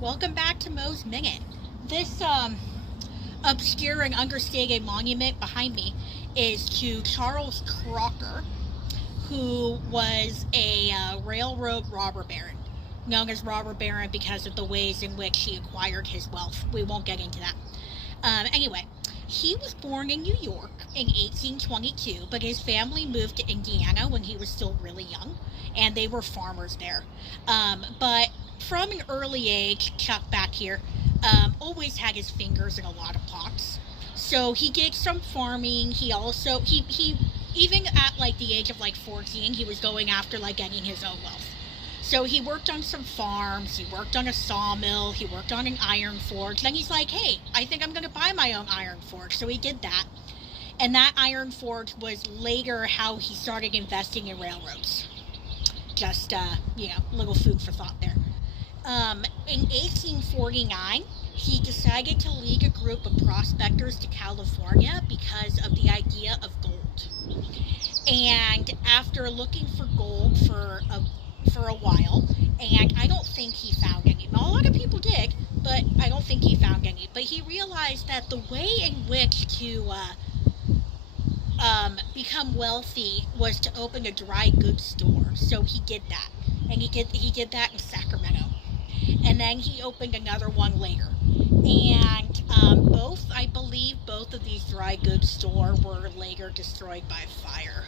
Welcome back to Moe's Minute. This obscure and understated monument behind me is to Charles Crocker, who was a railroad robber baron, known as robber baron because of the ways in which he acquired his wealth. We won't get into that. Anyway, he was born in New York in 1822, but his family moved to Indiana when he was still really young, and they were farmers there. But from an early age, Chuck back here always had his fingers in a lot of pots. So he did some farming. He even at like the age of like 14, he was going after like getting his own wealth. So he worked on some farms, he worked on a sawmill, he worked on an iron forge. Then he's like, hey, I think I'm going to buy my own iron forge. So he did that. And that iron forge was later how he started investing in railroads. Just, little food for thought there. In 1849, he decided to lead a group of prospectors to California because of the idea of gold. And after looking for gold for a while, and I don't think he found any. A lot of people did, but I don't think he found any. But he realized that the way in which to become wealthy was to open a dry goods store. So he did that, and he did that in Sacramento, and then he opened another one later. And I believe both of these dry goods stores were later destroyed by fire,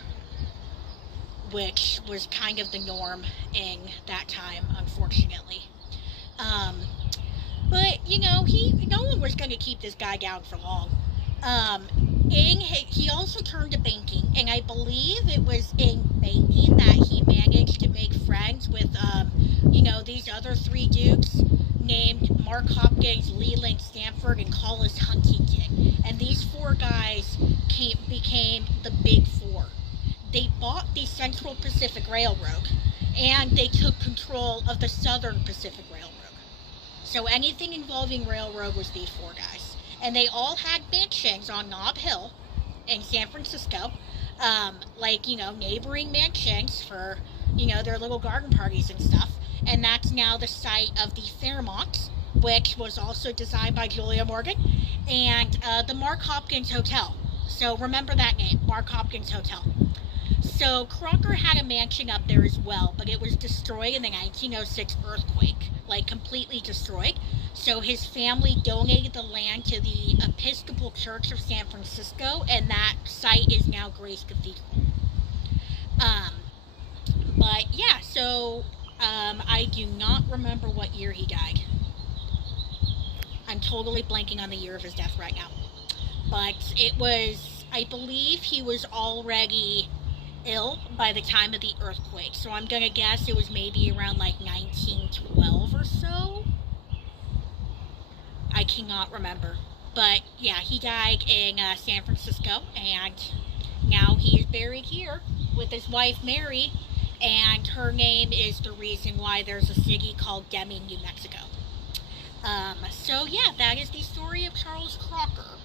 which was kind of the norm in that time, unfortunately. But no one was going to keep this guy down for long. He also turned to banking, and I believe it was in banking that he managed to make friends with, these other three dudes named Mark Hopkins, Leland Stanford, and Collis Huntington. And these four guys became the Big Four. They bought the Central Pacific Railroad, and they took control of the Southern Pacific Railroad. So anything involving railroad was these four guys. And they all had mansions on Nob Hill in San Francisco, neighboring mansions for, their little garden parties and stuff. And that's now the site of the Fairmont, which was also designed by Julia Morgan, and the Mark Hopkins Hotel. So remember that name, Mark Hopkins Hotel. So Crocker had a mansion up there as well, but it was destroyed in the 1906 earthquake, completely destroyed. So his family donated the land to the Episcopal Church of San Francisco, and that site is now Grace Cathedral. I do not remember what year he died. I'm totally blanking on the year of his death right now. But I believe he was already ill by the time of the earthquake. So I'm going to guess it was maybe around 1912 or so. I cannot remember. But yeah, he died in San Francisco, and now he is buried here with his wife Mary, and her name is the reason why there's a city called Deming, New Mexico. That is the story of Charles Crocker.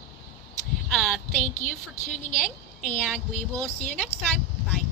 Thank you for tuning in, and we will see you next time. Bye.